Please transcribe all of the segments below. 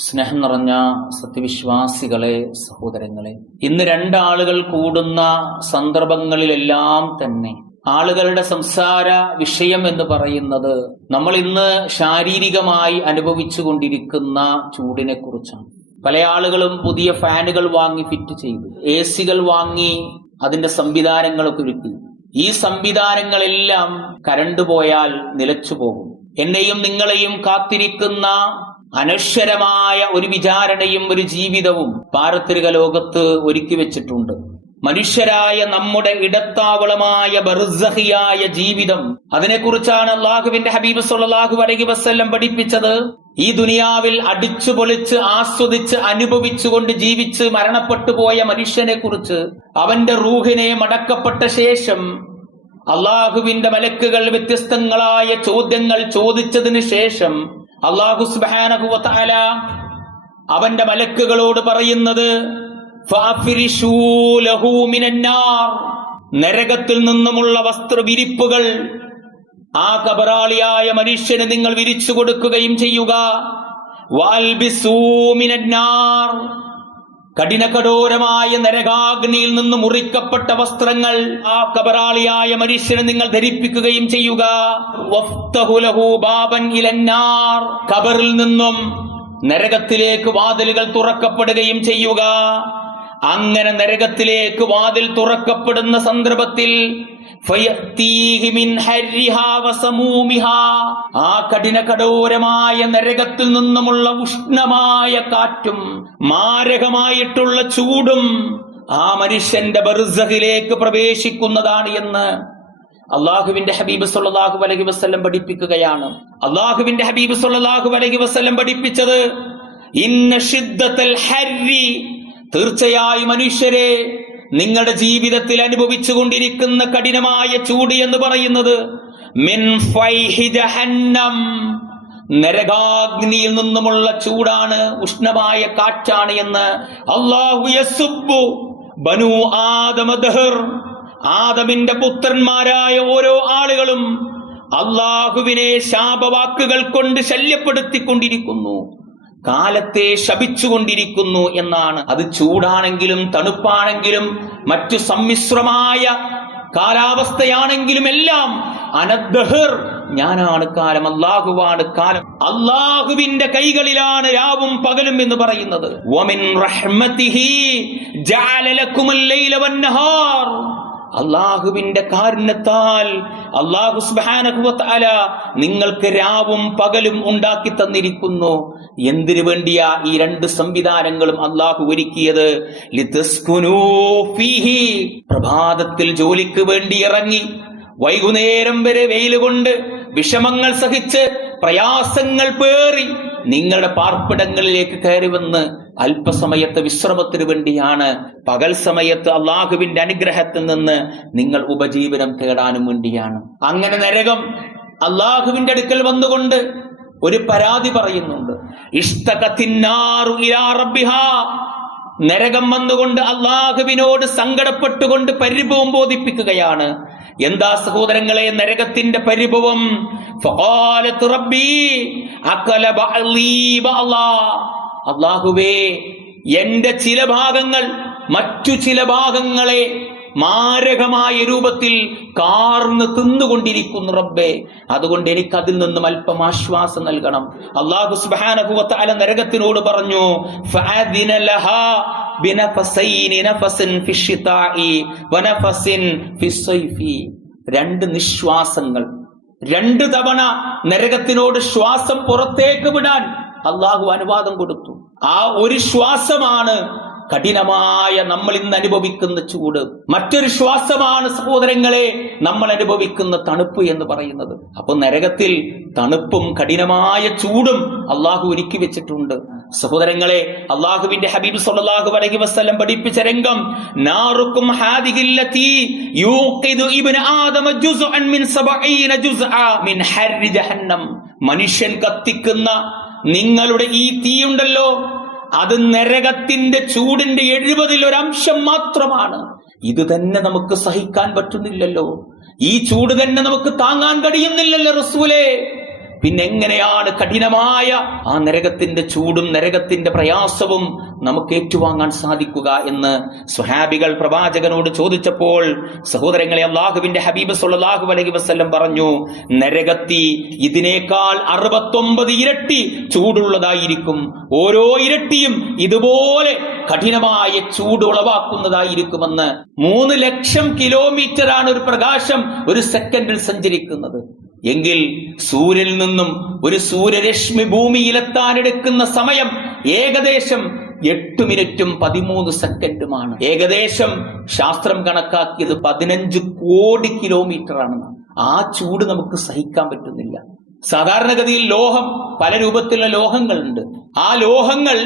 സ്നേഹം നിറഞ്ഞ സത്യവിശ്വാസികളെ സഹോദരങ്ങളെ. ഇന്ന് രണ്ടാളുകൾ കൂടുന്ന സന്ദർഭങ്ങളിലെല്ലാം തന്നെ ആളുകളുടെ സംസാര വിഷയം എന്ന് പറയുന്നത് നമ്മൾ ഇന്ന് ശാരീരികമായി അനുഭവിച്ചു കൊണ്ടിരിക്കുന്ന ചൂടിനെ കുറിച്ചാണ്. പല ആളുകളും പുതിയ ഫാനുകൾ വാങ്ങി ഫിറ്റ് ചെയ്തു. എ സികൾ വാങ്ങി അതിന്റെ സംവിധാനങ്ങളൊക്കെ ഒരുക്കി. ഈ സംവിധാനങ്ങളെല്ലാം കരണ്ട് പോയാൽ നിലച്ചു പോകും. എന്നെയും നിങ്ങളെയും കാത്തിരിക്കുന്ന അനശ്വരമായ ഒരു വിചാരണയും ഒരു ജീവിതവും പാരത്രിക ലോകത്ത് ഒരുക്കി വെച്ചിട്ടുണ്ട്. മനുഷ്യരായ നമ്മുടെ ഇടത്താവളമായ ബർസഹിയായ ജീവിതം അതിനെക്കുറിച്ചാണ് അള്ളാഹുവിന്റെ ഹബീബ് സുല്ലാഹു അലൈഹി വസ്ല്ലം പഠിപ്പിച്ചത്. ഈ ദുനിയാവിൽ അടിച്ചു പൊളിച്ച് ആസ്വദിച്ച് അനുഭവിച്ചുകൊണ്ട് ജീവിച്ച് മരണപ്പെട്ടു പോയ മനുഷ്യനെ കുറിച്ച് അവന്റെ റൂഹിനെ മടക്കപ്പെട്ട ശേഷം അള്ളാഹുവിന്റെ മലക്കുകൾ വ്യത്യസ്തങ്ങളായ ചോദ്യങ്ങൾ ചോദിച്ചതിന് ശേഷം അള്ളാഹു സുബ്ഹാനഹു വ അവന്റെ മലക്കുകളോട് പറയുന്നത്. നരകത്തിൽ നിന്നുമുള്ള വസ്ത്രവിരിപ്പുകൾ ആ കബറാളിയായ മനുഷ്യന് നിങ്ങൾ വിരിച്ചു കൊടുക്കുകയും ചെയ്യുക വാൽബിസൂ മിനന്നാർ. കഠിനകഠോരമായ നരകാഗ്നിയിൽ നിന്ന് മുറിക്കപ്പെട്ട വസ്ത്രങ്ങൾ ആ കബറാളിയായ മനുഷ്യനെ നിങ്ങൾ ധരിപ്പിക്കുകയും ചെയ്യുക ബാബൻ ഇലന്നാർ. കബറിൽ നിന്നും നരകത്തിലേക്ക് വാതിലുകൾ തുറക്കപ്പെടുകയും ചെയ്യുക അങ്ങനെ നരകത്തിലേക്ക് വാതിൽ തുറക്കപ്പെടുന്ന സന്ദർഭത്തിൽ ആ കഠിന കഠോരമായ നരകത്തിൽ നിന്നുമുള്ള ഉഷ്ണമായ കാറ്റും മാരകമായിട്ടുള്ള ചൂടും ആ മനുഷ്യന്റെ ബർസഹിലേക്ക് പ്രവേശിക്കുന്നതാണ് എന്ന് അള്ളാഹുവിന്റെ ഹബീബ് സല്ലല്ലാഹു അലൈഹി വസല്ലം പഠിപ്പിക്കുകയാണ്. അള്ളാഹുവിന്റെ ഹബീബ് സല്ലല്ലാഹു അലൈഹി വസല്ലം പഠിപ്പിച്ചത് ഇന്ന തീർച്ചയായും മനുഷ്യരെ നിങ്ങളുടെ ജീവിതത്തിൽ അനുഭവിച്ചു കൊണ്ടിരിക്കുന്ന കഠിനമായ ചൂട് എന്ന് പറയുന്നത് നരകാഗ്നിയിൽ നിന്നുമുള്ള ചൂടാണ് ഉഷ്ണമായ കാറ്റാണ് എന്ന് അള്ളാഹു ബനു ആദമിന്റെ പുത്രന്മാരായ ഓരോ ആളുകളും അള്ളാഹുവിനെ ശാപവാക്കുകൾ കൊണ്ട് ശല്യപ്പെടുത്തിക്കൊണ്ടിരിക്കുന്നു. കാലത്തെ ശപിച്ചുകൊണ്ടിരിക്കുന്നു എന്നാണ്. അത് ചൂടാണെങ്കിലും തണുപ്പാണെങ്കിലും മറ്റു സമ്മിശ്രമായ കാലാവസ്ഥയാണെങ്കിലും എല്ലാം അനദ്ദഹർ ഞാനാണ് കാലം അള്ളാഹുവാണ് കാലം. അള്ളാഹുവിന്റെ കൈകളിലാണ് രാവും പകലും എന്ന് പറയുന്നത്. അള്ളാഹുവിന്റെ കാരുണ്യത്താൽ അള്ളാഹു തആല നിങ്ങൾക്ക് രാവും പകലും ഉണ്ടാക്കി തന്നിരിക്കുന്നു. എന്തിനു വേണ്ടിയാ ഈ രണ്ട് സംവിധാനങ്ങളും അള്ളാഹു ഒരുക്കിയത്? പ്രഭാതത്തിൽ ജോലിക്ക് വേണ്ടി ഇറങ്ങി വൈകുന്നേരം വരെ വെയിൽ കൊണ്ട് വിഷമങ്ങൾ സഹിച്ച് പ്രയാസങ്ങൾ പേറി നിങ്ങളുടെ പാർപ്പിടങ്ങളിലേക്ക് കയറി വന്ന് അല്പസമയത്തെ വിശ്രമത്തിനു വേണ്ടിയാണ്. പകൽ സമയത്ത് അള്ളാഹുവിന്റെ അനുഗ്രഹത്തിൽ നിന്ന് നിങ്ങൾ ഉപജീവനം തേടാനും വേണ്ടിയാണ്. അങ്ങനെ നരകം അള്ളാഹുവിന്റെ അടുക്കൽ വന്നുകൊണ്ട് ഒരു പരാതി പറയുന്നുണ്ട്. നരകം വന്നുകൊണ്ട് അള്ളാഹുവിനോട് സങ്കടപ്പെട്ടുകൊണ്ട് പരിഭവം ബോധിപ്പിക്കുകയാണ്. എന്താ സഹോദരങ്ങളെ നരകത്തിന്റെ പരിഭവം? അള്ളാഹുവേ എന്റെ ചില ഭാഗങ്ങൾ മറ്റു ചില ഭാഗങ്ങളെ മാരകമായ രൂപത്തിൽ കാർന്ന് തിന്നുകൊണ്ടിരിക്കുന്നു റബ്ബേ. അതുകൊണ്ട് എനിക്ക് അതിൽ നിന്നും അല്പം ആശ്വാസം നൽകണം. അള്ളാഹു സുബ്ഹാനഹു വ നരകത്തിനോട് പറഞ്ഞു രണ്ട് നിശ്വാസങ്ങൾ. രണ്ട് തവണ നരകത്തിനോട് ശ്വാസം പുറത്തേക്ക് വിടാൻ അള്ളാഹു അനുവാദം കൊടുത്തു ആ ഒരു ശ്വാസമാണ് കഠിനമായ നമ്മൾ ഇന്ന് അനുഭവിക്കുന്ന ചൂട്. മറ്റൊരു ശ്വാസമാണ് സഹോദരങ്ങളെ നമ്മൾ അനുഭവിക്കുന്ന തണുപ്പ് എന്ന് പറയുന്നത്. അപ്പൊ നരകത്തിൽ തണുപ്പും കഠിനമായ ചൂടും അള്ളാഹു ഒരുക്കി വെച്ചിട്ടുണ്ട്. സഹോദരങ്ങളെ അള്ളാഹുവിന്റെ ഹബീബ് സല്ലല്ലാഹു അലൈഹി വസല്ലം പഠിപ്പിച്ച രംഗം നാറുക്കും ഹാദിഹില്ലതി ഇബ്നു ആദമ മിൻ മിൻ ജഹന്നം. മനുഷ്യൻ കത്തിക്കുന്ന നിങ്ങളുടെ ഈ തീയുണ്ടല്ലോ. അത് നരകത്തിന്റെ ചൂടിന്റെ എഴുപതിൽ ഒരു അംശം മാത്രമാണ്. ഇത് തന്നെ നമുക്ക് സഹിക്കാൻ പറ്റുന്നില്ലല്ലോ. ഈ ചൂട് തന്നെ നമുക്ക് താങ്ങാൻ കഴിയുന്നില്ലല്ലോ റസൂലേ. പിന്നെങ്ങനെയാണ് കഠിനമായ ആ നരകത്തിന്റെ ചൂടും നരകത്തിന്റെ പ്രയാസവും നമുക്ക് ഏറ്റുവാങ്ങാൻ സാധിക്കുക എന്ന് സുഹാബികൾ പ്രവാചകനോട് ചോദിച്ചപ്പോൾ സഹോദരങ്ങളെ അള്ളാഹുവിന്റെ ഹബീബ് സുല്ലാഹു അലൈഹി വസ്ല്ലം പറഞ്ഞു നരകത്തി ഇതിനേക്കാൾ അറുപത്തൊമ്പത് ഇരട്ടി ചൂടുള്ളതായിരിക്കും. ഓരോ ഇരട്ടിയും ഇതുപോലെ കഠിനമായ ചൂട് ഉളവാക്കുന്നതായിരിക്കുമെന്ന് മൂന്ന് ലക്ഷം കിലോമീറ്റർ ആണ് ഒരു പ്രകാശം ഒരു സെക്കൻഡിൽ സഞ്ചരിക്കുന്നത്. എങ്കിൽ സൂര്യനിൽ നിന്നും ഒരു സൂര്യരശ്മി ഭൂമിയിലെത്താനെടുക്കുന്ന സമയം ഏകദേശം എട്ട് മിനിറ്റും പതിമൂന്ന് സെക്കൻഡുമാണ്. ഏകദേശം ശാസ്ത്രം കണക്കാക്കിയത് പതിനഞ്ച് കോടി കിലോമീറ്റർ ആണ് ആ ചൂട് നമുക്ക് സഹിക്കാൻ പറ്റുന്നില്ല. സാധാരണഗതിയിൽ ലോഹം പല രൂപത്തിലുള്ള ലോഹങ്ങളുണ്ട്. ആ ലോഹങ്ങൾ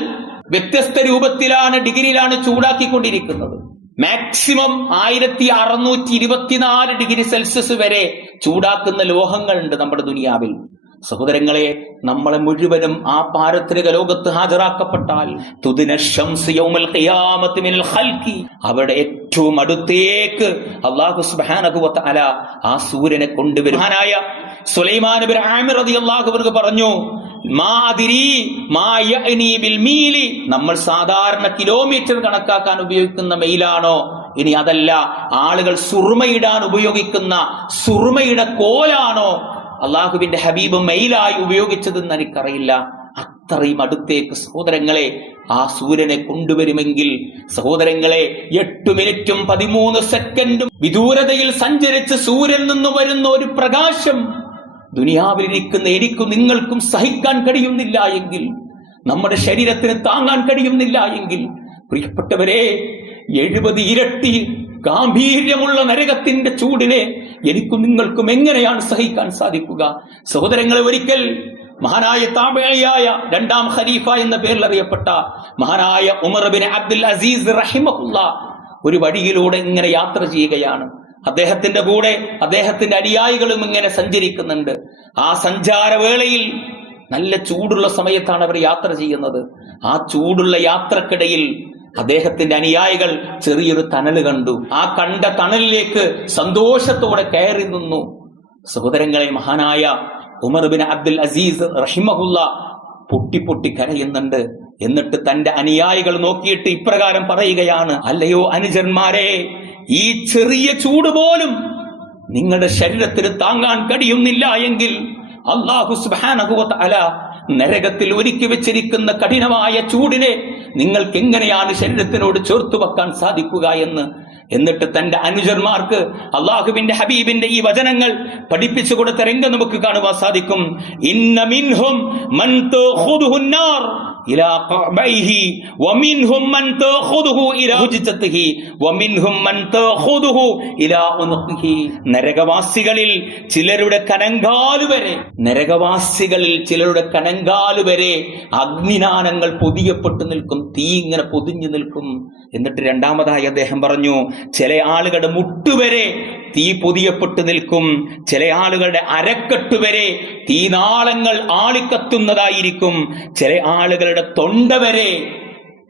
വ്യത്യസ്ത രൂപത്തിലാണ് ഡിഗ്രിയിലാണ് ചൂടാക്കിക്കൊണ്ടിരിക്കുന്നത്. മാക്സിമം ആയിരത്തി അറുന്നൂറ്റി ഇരുപത്തിനാല് ഡിഗ്രി സെൽഷ്യസ് വരെ ചൂടാക്കുന്ന ലോഹങ്ങളുണ്ട് നമ്മുടെ ദുനിയാവിൽ. സഹോദരങ്ങളെ നമ്മളെ മുഴുവനും ആ പാരത്രിക ലോകത്ത് ഹാജരാക്കപ്പെട്ടാൽ അവിടെ ഏറ്റവും അടുത്തേക്ക് അള്ളാഹു സുബ്ഹാനഹു അല ആ സൂര്യനെ കൊണ്ടുവരുവാനായ സുലൈമാൻ അള്ളാഹുബർക്ക് പറഞ്ഞു നമ്മൾ സാധാരണ കിലോമീറ്റർ കണക്കാക്കാൻ ഉപയോഗിക്കുന്ന മെയിലാണോ? ഇനി അതല്ല ആളുകൾ സുറുമയിടാൻ ഉപയോഗിക്കുന്ന സുറുമയുടെ കോലാണോ? അള്ളാഹുവിന്റെ ഹബീബ് മെയിലായി ഉപയോഗിച്ചതെന്ന് എനിക്കറിയില്ല. അത്രയും അടുത്തേക്ക് സഹോദരങ്ങളെ ആ സൂര്യനെ കൊണ്ടുവരുമെങ്കിൽ സഹോദരങ്ങളെ എട്ട് മിനിറ്റും പതിമൂന്ന് സെക്കൻഡും വിദൂരതയിൽ സഞ്ചരിച്ച് സൂര്യൻ നിന്ന് വരുന്ന ഒരു പ്രകാശം ദുനിയാവിലിരിക്കുന്ന എനിക്കും നിങ്ങൾക്കും സഹിക്കാൻ കഴിയുന്നില്ല എങ്കിൽ നമ്മുടെ ശരീരത്തിന് താങ്ങാൻ കഴിയുന്നില്ല എങ്കിൽ പ്രിയപ്പെട്ടവരെ എഴുപത് ഇരട്ടി ഗാംഭീര്യമുള്ള നരകത്തിന്റെ ചൂടിനെ എനിക്കും നിങ്ങൾക്കും എങ്ങനെയാണ് സഹിക്കാൻ സാധിക്കുക? സഹോദരങ്ങളെ ഒരിക്കൽ മഹാനായ താമയായ രണ്ടാം ഖലീഫ എന്ന പേരിൽ അറിയപ്പെട്ട മഹാനായ ഉമർബിൻ അബ്ദുൽ അസീസ് റഹിമഹുല്ല ഒരു വഴിയിലൂടെ ഇങ്ങനെ യാത്ര ചെയ്യുകയാണ്. അദ്ദേഹത്തിന്റെ കൂടെ അദ്ദേഹത്തിന്റെ അനുയായികളും ഇങ്ങനെ സഞ്ചരിക്കുന്നുണ്ട്. ആ സഞ്ചാരവേളയിൽ നല്ല ചൂടുള്ള സമയത്താണ് അവർ യാത്ര ചെയ്യുന്നത്. ആ ചൂടുള്ള യാത്രക്കിടയിൽ അദ്ദേഹത്തിന്റെ അനുയായികൾ ചെറിയൊരു തണൽ കണ്ടു. ആ കണ്ട തണലിലേക്ക് സന്തോഷത്തോടെ കയറി നിന്നു. സഹോദരങ്ങളെ മഹാനായ ഉമർ ബിൻ അബ്ദുൽ അസീസ് റഹിമഹുല്ല പൊട്ടി പൊട്ടി കരയുന്നുണ്ട്. എന്നിട്ട് തന്റെ അനുയായികൾ നോക്കിയിട്ട് ഇപ്രകാരം പറയുകയാണ് അല്ലയോ അനുജന്മാരെ ഈ ചെറിയ ചൂട് പോലും നിങ്ങളുടെ ശരീരത്തിന് താങ്ങാൻ കഴിയുന്നില്ല എങ്കിൽ അള്ളാഹു സുബ്ഹാനഹു അല നരകത്തിൽ ഒരുക്കി വെച്ചിരിക്കുന്ന കഠിനമായ ചൂടിനെ നിങ്ങൾക്ക് എങ്ങനെയാണ് ശരീരത്തിനോട് ചേർത്തു വെക്കാൻ സാധിക്കുക എന്ന്? എന്നിട്ട് തന്റെ അനുജന്മാർക്ക് അള്ളാഹുവിന്റെ ഹബീബിന്റെ ഈ വചനങ്ങൾ പഠിപ്പിച്ചു കൊടുത്ത രംഗം നമുക്ക് കാണുവാൻ സാധിക്കും. ഇന്ന മിൻഹും നരകവാസികളിൽ ചിലരുടെ കനങ്കാലു വരെ നരകവാസികളിൽ ചിലരുടെ കനങ്കാലു വരെ അഗ്നിനാനങ്ങൾ പൊതിയപ്പെട്ടു നിൽക്കും തീ ഇങ്ങനെ പൊതിഞ്ഞു നിൽക്കും. എന്നിട്ട് രണ്ടാമതായി അദ്ദേഹം പറഞ്ഞു ചില ആളുകളുടെ മുട്ടുവരെ തീ പൊതിയപ്പെട്ടു നിൽക്കും. ചില ആളുകളുടെ അരക്കെട്ട് വരെ തീനാളങ്ങൾ ആളിക്കത്തുന്നതായിരിക്കും. ചില ആളുകളുടെ തൊണ്ട വരെ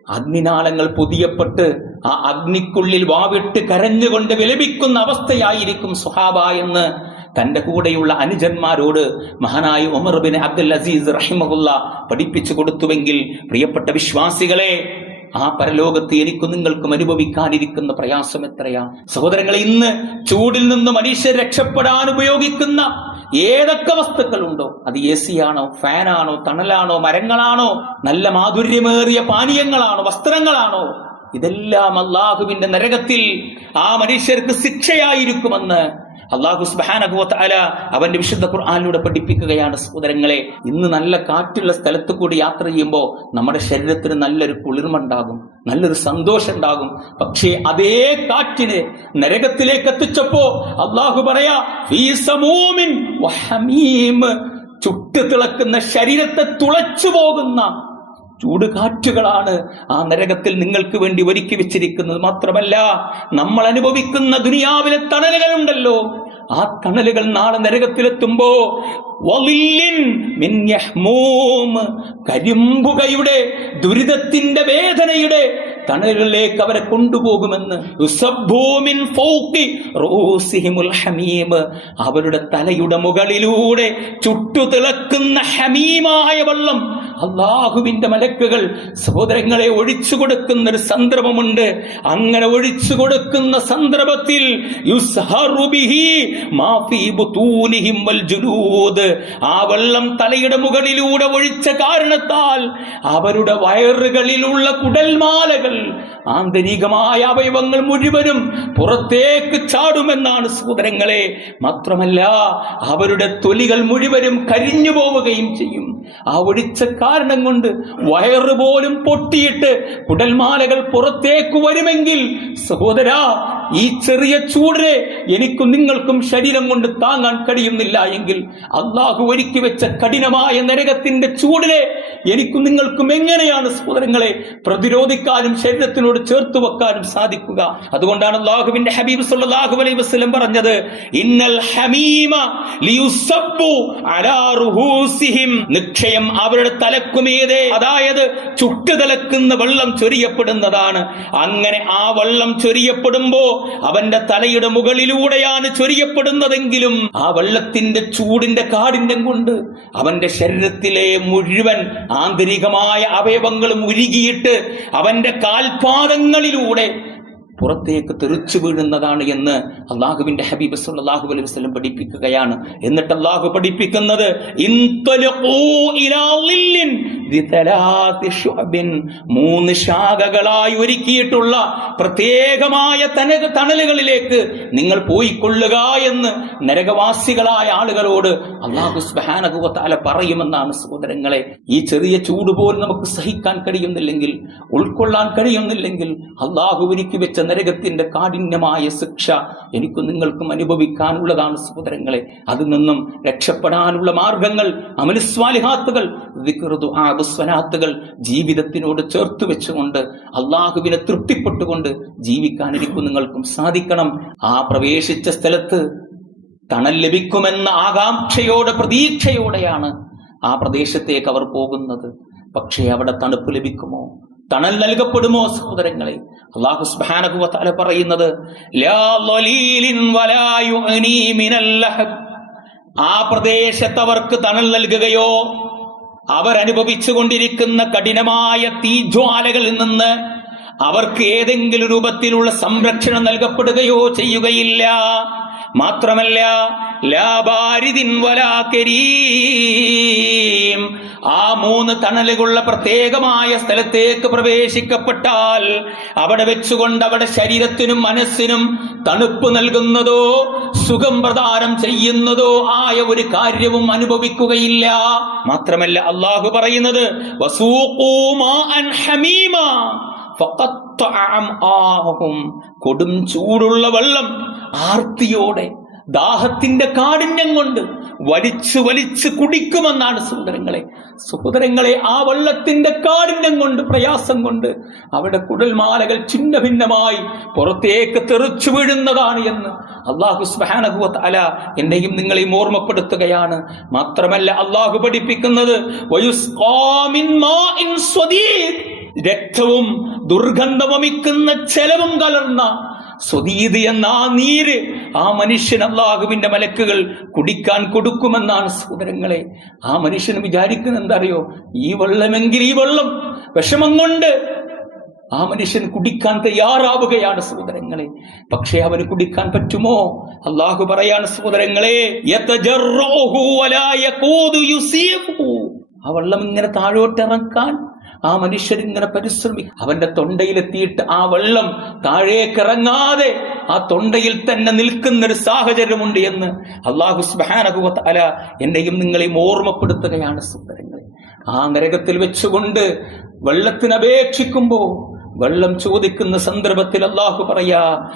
അഗ്നിനാളങ്ങൾ പുതിയപ്പെട്ട് ആ അഗ്നിക്കുള്ളിൽ വാവിട്ട് കരഞ്ഞുകൊണ്ട് വിലപിക്കുന്ന അവസ്ഥയായിരിക്കും സുഹാബ എന്ന് തന്റെ കൂടെയുള്ള അനുജന്മാരോട് മഹാനായ ഉമർ ബിൻ അബ്ദുൽ അസീസ് റഹിമഹുല്ല പഠിപ്പിച്ചു കൊടുത്തുവെങ്കിൽ പ്രിയപ്പെട്ട വിശ്വാസികളെ ആ പരലോകത്ത് എനിക്കും നിങ്ങൾക്കും അനുഭവിക്കാനിരിക്കുന്ന പ്രയാസം എത്രയാ? സഹോദരങ്ങളെ ഇന്ന് ചൂടിൽ നിന്ന് മനുഷ്യർ രക്ഷപ്പെടാൻ ഉപയോഗിക്കുന്ന ഏതൊക്കെ വസ്തുക്കളുണ്ടോ? അത് എ സി ആണോ ഫാനാണോ തണലാണോ മരങ്ങളാണോ നല്ല മാധുര്യമേറിയ പാനീയങ്ങളാണോ വസ്ത്രങ്ങളാണോ? ഇതെല്ലാം അള്ളാഹുവിന്റെ നരകത്തിൽ ആ മനുഷ്യർക്ക് ശിക്ഷയായിരിക്കുമെന്ന് അള്ളാഹു സുബ്ഹാനഹു വ തആല അവന്റെ വിശുദ്ധ ഖുർആാനിലൂടെ പഠിപ്പിക്കുകയാണ് സഹോദരങ്ങളെ ഇന്ന് നല്ല കാറ്റുള്ള സ്ഥലത്ത് കൂടി യാത്ര ചെയ്യുമ്പോൾ നമ്മുടെ ശരീരത്തിന് നല്ലൊരു കുളിർമ ഉണ്ടാകും നല്ലൊരു സന്തോഷം ഉണ്ടാകും പക്ഷേ അതേ കാറ്റിന് നരകത്തിലേക്ക് എത്തിച്ചപ്പോ അള്ളാഹു പറയാ. ചുട്ടു തിളക്കുന്ന ശരീരത്തെ തുളച്ചു പോകുന്ന ചൂടുകാറ്റുകളാണ് ആ നരകത്തിൽ നിങ്ങൾക്ക് വേണ്ടി ഒരുക്കി വെച്ചിരിക്കുന്നത്. മാത്രമല്ല നമ്മൾ അനുഭവിക്കുന്ന ദുനിയാവിലെ തണലുകളുണ്ടല്ലോ. ആ തണലുകൾ നാളെ നരകത്തിലെത്തുമ്പോ. കരിമ്പുകയുടെ ദുരിതത്തിന്റെ വേദനയുടെ തണലുകളിലേക്ക് അവരെ കൊണ്ടുപോകുമെന്ന്. അവരുടെ തലയുടെ മുകളിലൂടെ ചുട്ടുതിളക്കുന്ന ഹമീമായ വെള്ളം അള്ളാഹുവിന്റെ മലക്കുകൾ സഹോദരങ്ങളെ ഒഴിച്ചു കൊടുക്കുന്ന ഒരു സന്ദർഭമുണ്ട്. അങ്ങനെ ഒഴിച്ചു കൊടുക്കുന്ന സന്ദർഭത്തിൽ ആ വെള്ളം തലയുടെ മുകളിലൂടെ ഒഴിച്ച കാരണത്താൽ അവരുടെ വയറുകളിലുള്ള കുടൽമാലകൾ ആന്തരികമായ അവയവങ്ങൾ മുഴുവനും പുറത്തേക്ക് ചാടുമെന്നാണ് സഹോദരങ്ങളെ. മാത്രമല്ല അവരുടെ തൊലികൾ മുഴുവനും കരിഞ്ഞു പോവുകയും ചെയ്യും. ആ ഒഴിച്ച കാരണം കൊണ്ട് വയറ് പോലും പൊട്ടിയിട്ട് കുടൽമാലകൾ പുറത്തേക്ക് വരുമെങ്കിൽ സഹോദര ഈ ചെറിയ ചൂടിനെ എനിക്കും നിങ്ങൾക്കും ശരീരം കൊണ്ട് താങ്ങാൻ കഴിയുന്നില്ല എങ്കിൽ അള്ളാഹു ഒരുക്കി വെച്ച കഠിനമായ നരകത്തിന്റെ ചൂടിനെ എനിക്കും നിങ്ങൾക്കും എങ്ങനെയാണ് സഹോദരങ്ങളെ പ്രതിരോധിക്കാനും ശരീരത്തിനോട് ചേർത്ത് വെക്കാനും സാധിക്കുക? അതുകൊണ്ടാണ് അള്ളാഹുവിന്റെ ഹബീബ് സല്ലാഹു അലൈ വസ്ലം പറഞ്ഞത് ഇന്നൽ ഹമീമ നിക്ഷയം അവരുടെ തലക്കുമീതെ അതായത് ചുട്ടുതലക്കുന്ന വെള്ളം ചൊരിയപ്പെടുന്നതാണ്. അങ്ങനെ ആ വെള്ളം ചൊരിയപ്പെടുമ്പോ അവന്റെ തലയുടെ മുകളിലൂടെയാണ് ചൊരിയപ്പെടുന്നതെങ്കിലും ആ വെള്ളത്തിന്റെ ചൂടിന്റെ കാഠിന്യം കൊണ്ട് അവന്റെ ശരീരത്തിലെ മുഴുവൻ ആന്തരികമായ അവയവങ്ങളും ഉരുകിയിട്ട് അവന്റെ കാൽപാദങ്ങളിലൂടെ പുറത്തേക്ക് തെറിച്ചു വീഴുന്നതാണ് എന്ന് അള്ളാഹുവിന്റെ ഹബീബ് സല്ലല്ലാഹു അലൈഹി വസ്ലം പഠിപ്പിക്കുകയാണ് എന്നിട്ട് അള്ളാഹു പഠിപ്പിക്കുന്നത്. മൂന്ന് ശാഖകളായി ഒരുക്കിയിട്ടുള്ള പ്രത്യേകമായ തനക തണലുകളിലേക്ക് നിങ്ങൾ പോയിക്കൊള്ളുക എന്ന് നരകവാസികളായ ആളുകളോട് അള്ളാഹു തആല പറയുമെന്നാണ് സഹോദരങ്ങളെ ഈ ചെറിയ ചൂട് പോലും നമുക്ക് സഹിക്കാൻ കഴിയുന്നില്ലെങ്കിൽ ഉൾക്കൊള്ളാൻ കഴിയുന്നില്ലെങ്കിൽ അള്ളാഹു ഒരുക്കി വെച്ച നരകത്തിന്റെ കാഠിന്യമായ ശിക്ഷ എനിക്കും നിങ്ങൾക്കും അനുഭവിക്കാനുള്ളതാണ് സഹോദരങ്ങളെ. അതിൽ നിന്നും രക്ഷപ്പെടാനുള്ള മാർഗങ്ങൾ അമലുസ്വാലിഹാത്തുകൾ ആകുസ്വനാത്തുകൾ ജീവിതത്തിനോട് ചേർത്ത് വെച്ചുകൊണ്ട് അള്ളാഹുവിനെ തൃപ്തിപ്പെട്ടുകൊണ്ട് ജീവിക്കാൻ എനിക്കും നിങ്ങൾക്കും സാധിക്കണം. ആ പ്രവേശിച്ച സ്ഥലത്ത് തണൽ ലഭിക്കുമെന്ന ആകാംക്ഷയോടെ പ്രതീക്ഷയോടെയാണ് ആ പ്രദേശത്തേക്ക് അവർ പോകുന്നത്. പക്ഷേ അവിടെ തണുപ്പ് ലഭിക്കുമോ? തണൽ നൽകപ്പെടുമോ സഹോദരങ്ങളെ? അള്ളാഹു തആല പറയുന്നത് ആ പ്രദേശത്ത് അവർക്ക് തണൽ നൽകുകയോ അവരനുഭവിച്ചു കൊണ്ടിരിക്കുന്ന കഠിനമായ തീജ്വാലകളിൽ നിന്ന് അവർക്ക് ഏതെങ്കിലും രൂപത്തിലുള്ള സംരക്ഷണം നൽകപ്പെടുകയോ ചെയ്യുകയില്ല. മാത്രമല്ല ലാബാരിദിൻ വലാ കരീം. ആ മൂന്ന് തണലുകളുള്ള പ്രത്യേകമായ സ്ഥലത്തേക്ക് പ്രവേശിക്കപ്പെട്ടാൽ അവിടെ വെച്ചുകൊണ്ട് അവിടെ ശരീരത്തിനും മനസ്സിനും തണുപ്പ് നൽകുന്നതോ സുഖം പ്രദാനം ചെയ്യുന്നതോ ആയ ഒരു കാര്യവും അനുഭവിക്കുകയില്ല മാത്രമല്ല അള്ളാഹു പറയുന്നത്. കൊടും ചൂടുള്ള വെള്ളം ആർത്തിയോടെ ദാഹത്തിന്റെ കാഠിന്യം കൊണ്ട് വലിച്ചു വലിച്ചു കുടിക്കുമെന്നാണ് സുന്ദരങ്ങളെ സഹോദരങ്ങളെ ആ വെള്ളത്തിന്റെ കാഠിന്യം കൊണ്ട് പ്രയാസം കൊണ്ട് അവിടെ കുടൽമാലകൾ ഛിന്ന ഭിന്നമായി പുറത്തേക്ക് തെറിച്ചു വീഴുന്നതാണ് എന്ന് അള്ളാഹു സ്ബാനഹുവത്ത് അല എന്നെയും നിങ്ങളെയും ഓർമ്മപ്പെടുത്തുകയാണ് മാത്രമല്ല അള്ളാഹു പഠിപ്പിക്കുന്നത്. രക്തവും ദുർഗന്ധമിക്കുന്ന ചെലവും കലർന്ന സ്വതീത് എന്ന ആ നീര് ആ മനുഷ്യൻ അള്ളാഹുവിന്റെ മലക്കുകൾ കുടിക്കാൻ കൊടുക്കുമെന്നാണ് സഹോദരങ്ങളെ. ആ മനുഷ്യൻ വിചാരിക്കുന്ന എന്തറിയോ ഈ വെള്ളമെങ്കിൽ ഈ വെള്ളം വിഷമം കൊണ്ട് ആ മനുഷ്യൻ കുടിക്കാൻ തയ്യാറാവുകയാണ് സഹോദരങ്ങളെ. പക്ഷേ അവന് കുടിക്കാൻ പറ്റുമോ? അള്ളാഹു പറയാണ് സഹോദരങ്ങളെ. ആ വെള്ളം ഇങ്ങനെ താഴോട്ടിറക്കാൻ ആ മനുഷ്യരിങ്ങനെ പരിശ്രമിക്കും. അവന്റെ തൊണ്ടയിലെത്തിയിട്ട് ആ വെള്ളം താഴേക്കിറങ്ങാതെ ആ തൊണ്ടയിൽ തന്നെ നിൽക്കുന്നൊരു സാഹചര്യമുണ്ട് എന്ന് അള്ളാഹു സുബാനഹുവത്ത് അല എന്നെയും നിങ്ങളെയും ഓർമ്മപ്പെടുത്തുകയാണ് സുന്ദരങ്ങളെ ആ നരകത്തിൽ വെച്ചുകൊണ്ട് വെള്ളത്തിന് അപേക്ഷിക്കുമ്പോ വെള്ളം ചോദിക്കുന്ന സന്ദർഭത്തിൽ അള്ളാഹു പറയാ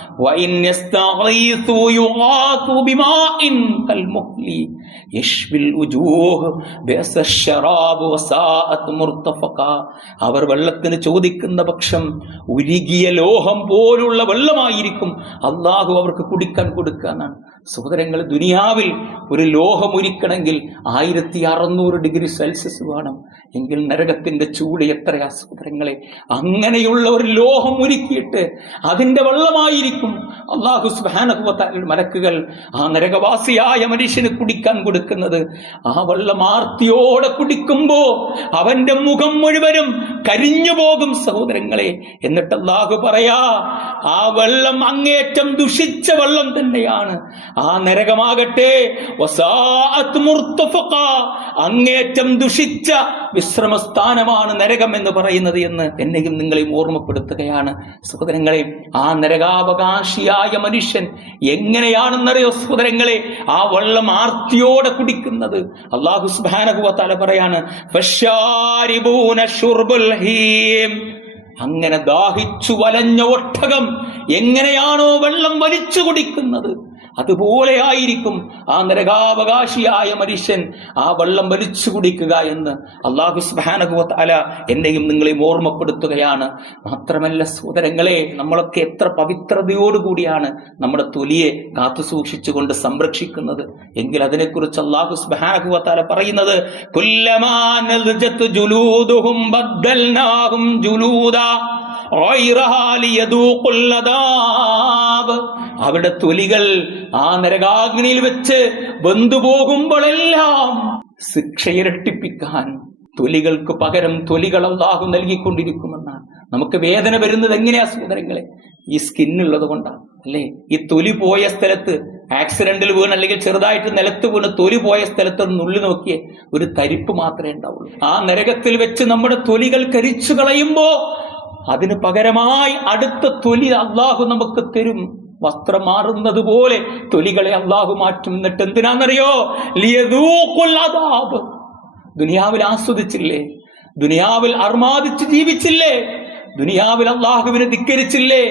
അവർ വെള്ളത്തിന് ചോദിക്കുന്ന പക്ഷം ഉരുകിയ ലോഹം പോലുള്ള വെള്ളമായിരിക്കും അള്ളാഹു അവർക്ക് കുടിക്കാൻ കൊടുക്കാനാണ്. സഹോദരങ്ങൾ ദുനിയാവിൽ ഒരു ലോഹം ഒരുക്കണമെങ്കിൽ ആയിരത്തി അറുന്നൂറ് ഡിഗ്രി സെൽഷ്യസ് വേണം. എങ്കിൽ നരകത്തിന്റെ ചൂട് എത്രയാ സഹോദരങ്ങളെ? അങ്ങനെയുള്ള ഒരു ലോഹം ഉരുക്കിയിട്ട് അതിന്റെ വെള്ളമായിരിക്കും. അള്ളാഹു സുബാനഹുവത്താൽ മലക്കുകൾ ആ നരകവാസിയായ മനുഷ്യന് കുടിക്കാൻ കൊടുക്കുന്നത്. ആ വെള്ളം ആർത്തിയോടെ കുടിക്കുമ്പോ അവന്റെ മുഖം മുഴുവനും കരിഞ്ഞു പോകും സഹോദരങ്ങളെ. എന്നിട്ട് അള്ളാഹു പറയാ ആ വെള്ളം അങ്ങേറ്റം ദുഷിച്ച വെള്ളം തന്നെയാണ്. ആ നരകമാകട്ടെ. അങ്ങേറ്റം ദുഷിച്ച വിശ്രമസ്ഥാനമാണ് നരകം എന്ന് പറയുന്നത് എന്ന് എന്നെയും നിങ്ങളെയും ഓർമ്മപ്പെടുത്തുകയാണ്. സഹോദരങ്ങളെ ആ നരകാവകാശിയായ മനുഷ്യൻ എങ്ങനെയാണെന്നറിയോ സഹോദരങ്ങളെ? ആ വെള്ളം ആർത്തിയോടെ കുടിക്കുന്നത്. അള്ളാഹു സുബാനഹുവത്താല പറയാണ് അങ്ങനെ ദാഹിച്ചു വലഞ്ഞ ഒട്ടകം എങ്ങനെയാണോ വെള്ളം വലിച്ചു കുടിക്കുന്നത്. അതുപോലെ ആയിരിക്കും ആ നരകാവകാശിയായ മനുഷ്യൻ ആ വെള്ളം വലിച്ചു കുടിക്കുക എന്ന് അള്ളാഹു സുബാനഹുവത്ത് അല എന്നെയും നിങ്ങളെയും ഓർമ്മപ്പെടുത്തുകയാണ്. മാത്രമല്ല സഹോദരങ്ങളെ നമ്മളൊക്കെ എത്ര പവിത്രതയോടുകൂടിയാണ് നമ്മുടെ തൊലിയെ കാത്തു സൂക്ഷിച്ചുകൊണ്ട് സംരക്ഷിക്കുന്നത്. എങ്കിൽ അതിനെക്കുറിച്ച് അള്ളാഹു സുബാനഹുവത്ത് അല പറയുന്നത് ജുലൂദ അവരുടെ തൊലികൾ ആ നരകാഗ്നിയിൽ വെച്ച് വെന്തുപോകുമ്പോഴെല്ലാം ശിക്ഷ ഇരട്ടിപ്പിക്കാൻ തൊലികൾക്ക് പകരം തൊലികൾ അള്ളാഹു നൽകിക്കൊണ്ടിരിക്കുമെന്നാണ്. നമുക്ക് വേദന വരുന്നത് എങ്ങനെയാ സഹോദരങ്ങളെ? ഈ സ്കിന്നുള്ളത് കൊണ്ടാണ് അല്ലേ? ഈ തൊലി പോയ സ്ഥലത്ത് ആക്സിഡന്റിൽ വീണ് അല്ലെങ്കിൽ ചെറുതായിട്ട് നിലത്ത് വീണ് തൊലി പോയ സ്ഥലത്ത് നുള്ളി നോക്കിയ ഒരു തരിപ്പ് മാത്രമേ ഉണ്ടാവുള്ളൂ. ആ നരകത്തിൽ വെച്ച് നമ്മുടെ തൊലികൾ കരിച്ചു കളയുമ്പോ അതിന് പകരമായി അടുത്ത തൊലി അള്ളാഹു നമുക്ക് തരും. വസ്ത്രം മാറുന്നത് പോലെ തൊലികളെ അള്ളാഹു മാറ്റും എന്നിട്ട് എന്തിനാണെന്നറിയോ. ദുനിയാവിൽ ആസ്വദിച്ചില്ലേ? ദുനിയാവിൽ അർമാദിച്ച് ജീവിച്ചില്ലേ? ദുനിയാവിൽ അള്ളാഹുവിനെ ധിക്കരിച്ചില്ലേ?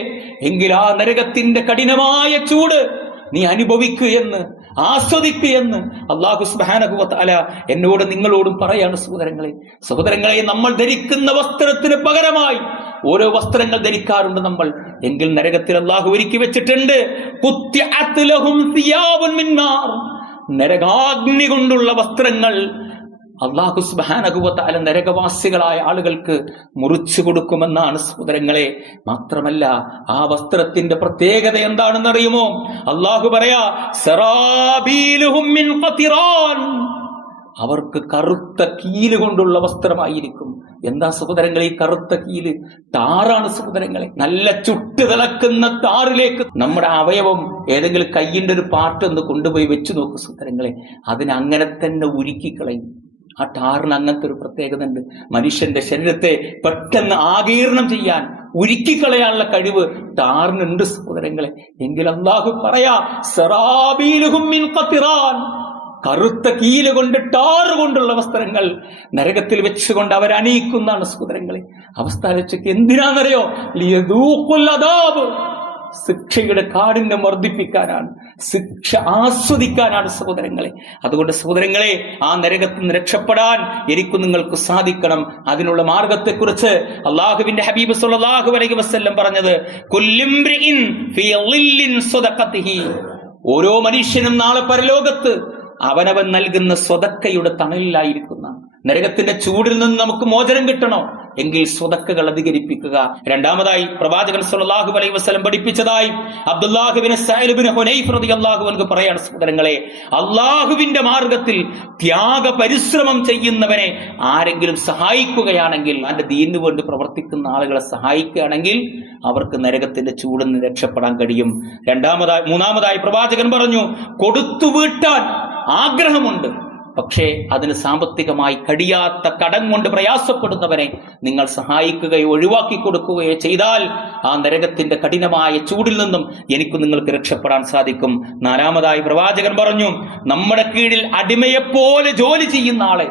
എങ്കിൽ ആ നരകത്തിന്റെ കഠിനമായ ചൂട് നീ അനുഭവിക്കൂ എന്ന് ആസ്വദിക്കൂ എന്ന് അള്ളാഹു സുബാനഹുവല എന്നോട് നിങ്ങളോടും പറയാണ് സഹോദരങ്ങളെ. സഹോദരങ്ങളെ നമ്മൾ ധരിക്കുന്ന വസ്ത്രത്തിന് പകരമായി ഓരോ വസ്ത്രങ്ങൾ ധരിക്കാറുണ്ട് നമ്മൾ. എങ്കിൽ നരകത്തിൽ അള്ളാഹു ഒരുക്കി വെച്ചിട്ടുണ്ട്. നരകാഗ്നി കൊണ്ടുള്ള വസ്ത്രങ്ങൾ അള്ളാഹു സുബാനകുവത്താല നരകവാസികളായ ആളുകൾക്ക് മുറിച്ചു കൊടുക്കുമെന്നാണ് സഹോദരങ്ങളെ. മാത്രമല്ല ആ വസ്ത്രത്തിന്റെ പ്രത്യേകത എന്താണെന്ന് അറിയുമോ അള്ളാഹു പറയാ. അവർക്ക് കറുത്ത കീൽ കൊണ്ടുള്ള വസ്ത്രമായിരിക്കും. എന്താ സഹോദരങ്ങളെ ഈ കറുത്ത കീൽ? താറാണ് സഹോദരങ്ങളെ. നല്ല ചുട്ട് തിളക്കുന്ന താറിലേക്ക് നമ്മുടെ അവയവം ഏതെങ്കിലും കയ്യിന്റെ ഒരു പാട്ടൊന്ന് കൊണ്ടുപോയി വെച്ചു നോക്കും സഹോദരങ്ങളെ. അതിനെ അങ്ങനെ തന്നെ ഉരുക്കിക്കളയും ആ ടാറിന് അങ്ങനത്തെ ഒരു പ്രത്യേകത ഉണ്ട്. മനുഷ്യന്റെ ശരീരത്തെ പെട്ടെന്ന് ആകീർണം ചെയ്യാൻ ഉരുക്കിക്കളയാനുള്ള കഴിവ് ടാറിനുണ്ട് സഹോദരങ്ങളെ. എങ്കിൽ അള്ളാഹു പറയാ. കറുത്ത കീൽ കൊണ്ട് ടാറ് കൊണ്ടുള്ള വസ്ത്രങ്ങൾ നരകത്തിൽ വെച്ചുകൊണ്ട് അവർ അണിയിക്കുന്നതാണ് സഹോദരങ്ങളെ അവസ്ഥ വെച്ചൊക്കെ എന്തിനാണെന്നറിയോ. ശിക്ഷയുടെ കാടിനെ വർദ്ധിപ്പിക്കാനാണ് ശിക്ഷ ആസ്വദിക്കാനാണ് സഹോദരങ്ങളെ അതുകൊണ്ട് സഹോദരങ്ങളെ ആ നരകത്തിൽ നിന്ന് രക്ഷപ്പെടാൻ എനിക്കും നിങ്ങൾക്ക് സാധിക്കണം. അതിനുള്ള മാർഗത്തെക്കുറിച്ച് അള്ളാഹുവിന്റെ ഹബീബ് സുല്ലാഹു അലൈഹി വസ്ല്ലം പറഞ്ഞത് ഓരോ മനുഷ്യനും നാളെ പരലോകത്ത് അവനവൻ നൽകുന്ന സ്വതക്കയുടെ തണലിലായിരിക്കുന്ന നരകത്തിന്റെ ചൂടിൽ നിന്ന് നമുക്ക് മോചനം കിട്ടണോ? എങ്കിൽ സ്വതക്കകൾ അധികരിപ്പിക്കുക. രണ്ടാമതായി പ്രവാചകൻ സുല്ലാഹു അലൈഹി വസ്ലം പഠിപ്പിച്ചതായി അബ്ദുല്ലാഹുബിന് സൈലുബിന് ഹുനൈഫ് അൻഹു പറയാണ് സഹോദരങ്ങളെ. അള്ളാഹുവിന്റെ മാർഗത്തിൽ ത്യാഗ പരിശ്രമം ചെയ്യുന്നവനെ ആരെങ്കിലും സഹായിക്കുകയാണെങ്കിൽ അവന്റെ ദീനു വേണ്ടി പ്രവർത്തിക്കുന്ന ആളുകളെ സഹായിക്കുകയാണെങ്കിൽ അവർക്ക് നരകത്തിന്റെ ചൂടിൽ നിന്ന് രക്ഷപ്പെടാൻ കഴിയും. രണ്ടാമതായി മൂന്നാമതായി പ്രവാചകൻ പറഞ്ഞു കൊടുത്തു വീട്ടാൻ ആഗ്രഹമുണ്ട്. പക്ഷേ അതിന് സാമ്പത്തികമായി കഴിയാത്ത കടം കൊണ്ട് പ്രയാസപ്പെടുന്നവനെ നിങ്ങൾ സഹായിക്കുകയോ ഒഴിവാക്കി കൊടുക്കുകയോ ചെയ്താൽ ആ നരകത്തിന്റെ കഠിനമായ ചൂടിൽ നിന്നും എനിക്ക് നിങ്ങൾക്ക് രക്ഷപ്പെടാൻ സാധിക്കും. നാലാമതായി പ്രവാചകൻ പറഞ്ഞു നമ്മുടെ കീഴിൽ അടിമയെപ്പോലെ ജോലി ചെയ്യുന്ന ആളെ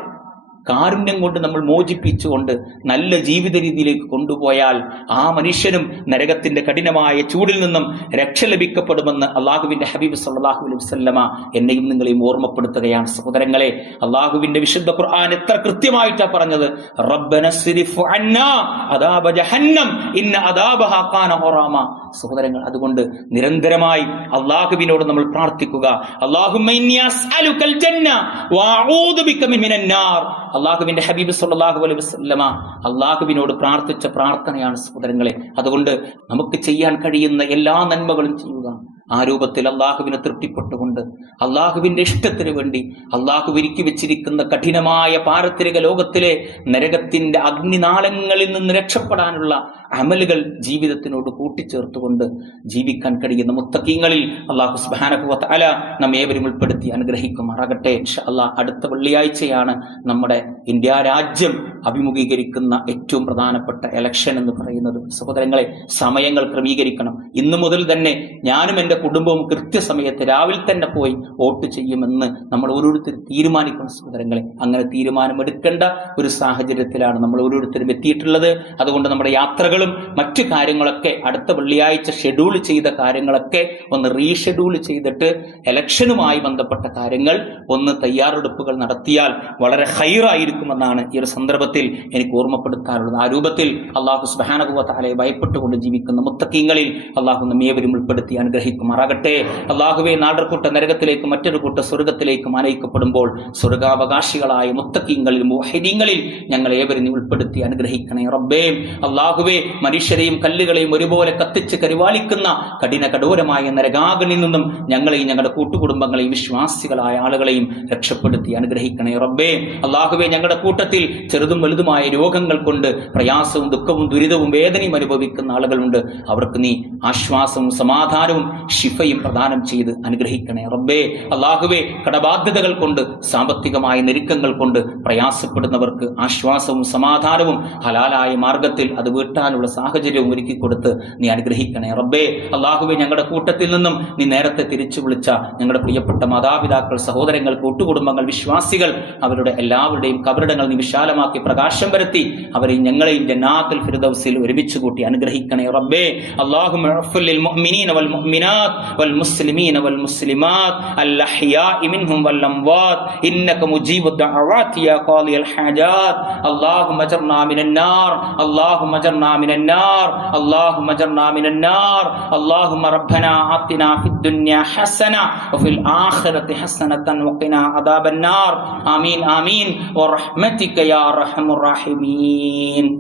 കാരുണ്യം കൊണ്ട് നമ്മൾ മോചിപ്പിച്ചുകൊണ്ട് നല്ല ജീവിത രീതിയിലേക്ക് കൊണ്ടുപോയാൽ ആ മനുഷ്യനും നരകത്തിന്റെ കഠിനമായ ചൂടിൽ നിന്നും രക്ഷ ലഭിക്കപ്പെടുമെന്ന് അള്ളാഹുവിന്റെ ഹബീബ് സല്ലാഹു അലൈഹി വസല്ലമ എന്നെയും നിങ്ങളെയും ഓർമ്മപ്പെടുത്തുകയാണ്. സഹോദരങ്ങളെ അള്ളാഹുവിന്റെ വിശുദ്ധ ഖുർആൻ എത്ര കൃത്യമായിട്ടാണ് പറഞ്ഞത്? സഹോദരങ്ങൾ അതുകൊണ്ട് നിരന്തരമായി അള്ളാഹുവിനോട് നമ്മൾ പ്രാർത്ഥിക്കുക. അല്ലാഹുമ്മ അള്ളാഹുവിന്റെ ഹബീബ് സല്ലല്ലാഹു അലൈഹി വസല്ലമ അള്ളാഹുവിനോട് പ്രാർത്ഥിച്ച പ്രാർത്ഥനയാണ് സഹോദരങ്ങളെ. അതുകൊണ്ട് നമുക്ക് ചെയ്യാൻ കഴിയുന്ന എല്ലാ നന്മകളും ചെയ്യുക. ആ രൂപത്തിൽ അള്ളാഹുവിനെ തൃപ്തിപ്പെട്ടുകൊണ്ട് അള്ളാഹുവിന്റെ ഇഷ്ടത്തിന് വേണ്ടി അള്ളാഹു ഒരുക്കി വെച്ചിരിക്കുന്ന കഠിനമായ പാരത്രിക ലോകത്തിലെ നരകത്തിന്റെ അഗ്നിനാളങ്ങളിൽ നിന്ന് രക്ഷപ്പെടാനുള്ള അമലുകൾ ജീവിതത്തിനോട് കൂട്ടിച്ചേർത്തുകൊണ്ട് ജീവിക്കാൻ കഴിയുന്ന മുത്തക്കീങ്ങളിൽ അള്ളാഹു സുബാനഹുവത്ത് അല നമ്മേവരും ഉൾപ്പെടുത്തി അനുഗ്രഹിക്കുമാറാകട്ടെ. അള്ളാഹ് അടുത്ത വെള്ളിയാഴ്ചയാണ് നമ്മുടെ ഇന്ത്യ രാജ്യം അഭിമുഖീകരിക്കുന്ന ഏറ്റവും പ്രധാനപ്പെട്ട എലക്ഷൻ എന്ന് പറയുന്നത്. സഹോദരങ്ങളെ സമയങ്ങൾ ക്രമീകരിക്കണം. ഇന്നു മുതൽ തന്നെ ഞാനും എന്റെ കുടുംബവും കൃത്യസമയത്ത് രാവിലെ തന്നെ പോയി വോട്ട് ചെയ്യുമെന്ന് നമ്മൾ ഓരോരുത്തരും തീരുമാനിക്കുന്ന സഹോദരങ്ങളെ. അങ്ങനെ തീരുമാനമെടുക്കേണ്ട ഒരു സാഹചര്യത്തിലാണ് നമ്മൾ ഓരോരുത്തരും എത്തിയിട്ടുള്ളത്. അതുകൊണ്ട് നമ്മുടെ യാത്രകളും മറ്റു കാര്യങ്ങളൊക്കെ അടുത്ത വെള്ളിയാഴ്ച ഷെഡ്യൂൾ ചെയ്ത കാര്യങ്ങളൊക്കെ ഒന്ന് റീഷെഡ്യൂൾ ചെയ്തിട്ട് ഇലക്ഷനുമായി ബന്ധപ്പെട്ട കാര്യങ്ങൾ ഒന്ന് തയ്യാറെടുപ്പുകൾ നടത്തിയാൽ വളരെ ഹൈറായിരിക്കുമെന്നാണ് ഈ ഒരു സന്ദർഭത്തിൽ എനിക്ക് ഓർമ്മപ്പെടുത്താറുള്ളത് ആ രൂപത്തിൽ അള്ളാഹു സുബാനകുവത്താലെ ഭയപ്പെട്ടുകൊണ്ട് ജീവിക്കുന്ന മുത്തക്കീങ്ങളിൽ അള്ളാഹു നമ്മേവരും ഉൾപ്പെടുത്തി അനുഗ്രഹിക്കുമാറാകട്ടെ അള്ളാഹുവെ നാടർക്കൂട്ട നരകത്തിലേക്കും മറ്റൊരു കൂട്ട സ്വർഗത്തിലേക്കും അനയിക്കപ്പെടുമ്പോൾ സ്വർഗാവകാശികളായ മുത്തക്കീങ്ങളിൽ മുഹദീങ്ങളിൽ ഞങ്ങൾ ഏവരും ഉൾപ്പെടുത്തി അനുഗ്രഹിക്കണേ റബ്ബേ. അള്ളാഹുവെ മനുഷ്യരെയും കല്ലുകളെയും ഒരുപോലെ കത്തിച്ച് കരുവാളിക്കുന്ന കഠിന കഠോരമായ നരകാകനിൽ നിന്നും ഞങ്ങളെയും ഞങ്ങളുടെ കൂട്ടുകുടുംബങ്ങളെയും വിശ്വാസികളായ ആളുകളെയും രക്ഷപ്പെടുത്തി അനുഗ്രഹിക്കണേ റബ്ബേ. അള്ളാഹുവെ ഞങ്ങളുടെ കൂട്ടത്തിൽ ചെറുതും വലുതുമായ രോഗങ്ങൾ കൊണ്ട് പ്രയാസവും ദുഃഖവും ദുരിതവും വേദനയും അനുഭവിക്കുന്ന ആളുകളുണ്ട്. അവർക്ക് നീ ആശ്വാസവും സമാധാനവും ശിഫയും പ്രദാനം ചെയ്ത് അനുഗ്രഹിക്കണേ. റബ്ബേ അള്ളാഹുവേ കടബാധ്യതകൾ കൊണ്ട് സാമ്പത്തികമായ ഞെരുക്കങ്ങൾ കൊണ്ട് പ്രയാസപ്പെടുന്നവർക്ക് ആശ്വാസവും സമാധാനവും ഹലാലായ മാർഗത്തിൽ അത് വീട്ടാനുള്ള സാഹചര്യവും ഒരുക്കി കൊടുത്ത് നീ അനുഗ്രഹിക്കണേ. റബ്ബേ അള്ളാഹുവെ ഞങ്ങളുടെ കൂട്ടത്തിൽ നിന്നും നീ നേരത്തെ തിരിച്ചു വിളിച്ച ഞങ്ങളുടെ പ്രിയപ്പെട്ട മാതാപിതാക്കൾ സഹോദരങ്ങൾ കൂട്ടുകുടുംബങ്ങൾ വിശ്വാസികൾ അവരുടെ എല്ലാവരുടെയും കബറിടങ്ങൾ നീ വിശാലമാക്കി പ്രകാശം വരുത്തി അവരെയും ഞങ്ങളെയും ജന്നാത്തുൽ ഫിർദൗസിൽ ഒരുമിച്ച് കൂട്ടി അനുഗ്രഹിക്കണേ. റബ്ബേ അള്ളാഹു والمؤمنات والمسلمين والمسلمات الأحياء منهم والأموات. إنك مجيب الدعوات يا قاضي الحاجات. اللهم اجرنا من النار اللهم اجرنا من النار اللهم اجرنا من النار. اللهم ربنا آتنا في الدنيا حسنة وفي الآخرة حسنة وقنا عذاب النار. آمين آمين. ورحمتك يا أرحم الراحمين.